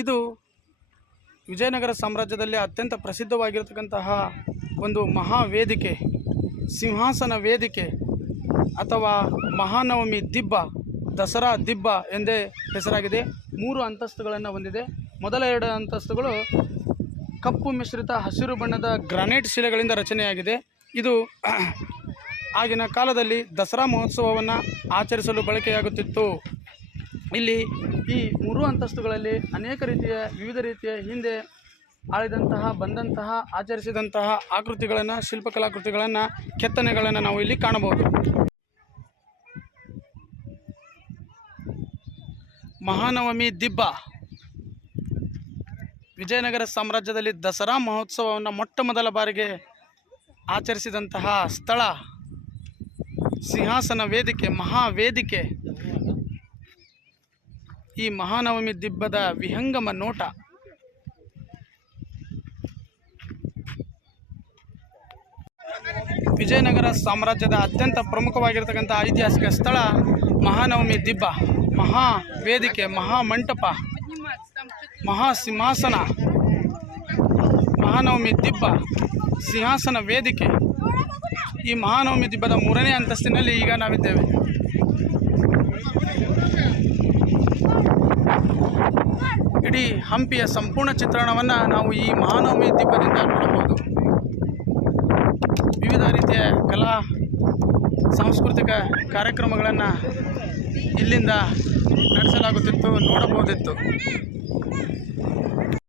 ಇದು ವಿಜಯನಗರ ಸಾಮ್ರಾಜ್ಯದಲ್ಲಿ ಅತ್ಯಂತ ಪ್ರಸಿದ್ಧವಾಗಿರತಕ್ಕಂತಹ ಒಂದು ಮಹಾವೇದಿಕೆ, ಸಿಂಹಾಸನ ವೇದಿಕೆ ಅಥವಾ ಮಹಾನವಮಿ ದಿಬ್ಬ, ದಸರಾ ದಿಬ್ಬ ಎಂದೇ ಹೆಸರಾಗಿದೆ. 3 ಅಂತಸ್ತುಗಳನ್ನು ಹೊಂದಿದೆ. ಮೊದಲ 2 ಅಂತಸ್ತುಗಳು ಕಪ್ಪು ಮಿಶ್ರಿತ ಹಸಿರು ಬಣ್ಣದ ಗ್ರಾನೈಟ್ ಶಿಲೆಗಳಿಂದ ರಚನೆಯಾಗಿದೆ. ಇದು ಆಗಿನ ಕಾಲದಲ್ಲಿ ದಸರಾ ಮಹೋತ್ಸವವನ್ನು ಆಚರಿಸಲು ಬಳಕೆಯಾಗುತ್ತಿತ್ತು. ಇಲ್ಲಿ ಈ 3 ಅಂತಸ್ತುಗಳಲ್ಲಿ ಅನೇಕ ರೀತಿಯ ವಿವಿಧ ರೀತಿಯ ಹಿಂದೆ ಆಳಿದಂತಹ ಬಂದಂತಹ ಆಚರಿಸಿದಂತಹ ಆಕೃತಿಗಳನ್ನು, ಶಿಲ್ಪಕಲಾಕೃತಿಗಳನ್ನು, ಕೆತ್ತನೆಗಳನ್ನು ನಾವು ಇಲ್ಲಿ ಕಾಣಬಹುದು. ಮಹಾನವಮಿ ದಿಬ್ಬ ವಿಜಯನಗರ ಸಾಮ್ರಾಜ್ಯದಲ್ಲಿ ದಸರಾ ಮಹೋತ್ಸವವನ್ನು ಮೊಟ್ಟ ಮೊದಲ ಬಾರಿಗೆ ಆಚರಿಸಿದಂತಹ ಸ್ಥಳ, ಸಿಂಹಾಸನ ವೇದಿಕೆ, ಮಹಾವೇದಿಕೆ. ಈ ಮಹಾನವಮಿ ದಿಬ್ಬದ ವಿಹಂಗಮ ನೋಟ. ವಿಜಯನಗರ ಸಾಮ್ರಾಜ್ಯದ ಅತ್ಯಂತ ಪ್ರಮುಖವಾಗಿರತಕ್ಕಂಥ ಐತಿಹಾಸಿಕ ಸ್ಥಳ ಮಹಾನವಮಿ ದಿಬ್ಬ, ಮಹಾವೇದಿಕೆ, ಮಹಾಮಂಟಪ, ಮಹಾಸಿಂಹಾಸನ, ಮಹಾನವಮಿ ದಿಬ್ಬ, ಸಿಂಹಾಸನ ವೇದಿಕೆ. ಈ ಮಹಾನವಮಿ ದಿಬ್ಬದ 3ನೇ ಅಂತಸ್ತಿನಲ್ಲಿ ಈಗ ನಾವಿದ್ದೇವೆ. ಇಡೀ ಹಂಪಿಯ ಸಂಪೂರ್ಣ ಚಿತ್ರಣವನ್ನು ನಾವು ಈ ಮಹಾನವಮಿ ದಿಬ್ಬದಿಂದ ನೋಡಬಹುದು. ವಿವಿಧ ರೀತಿಯ ಕಲಾ ಸಾಂಸ್ಕೃತಿಕ ಕಾರ್ಯಕ್ರಮಗಳನ್ನು ಇಲ್ಲಿಂದ ನಡೆಸಲಾಗುತ್ತಿತ್ತು, ನೋಡಬಹುದಿತ್ತು.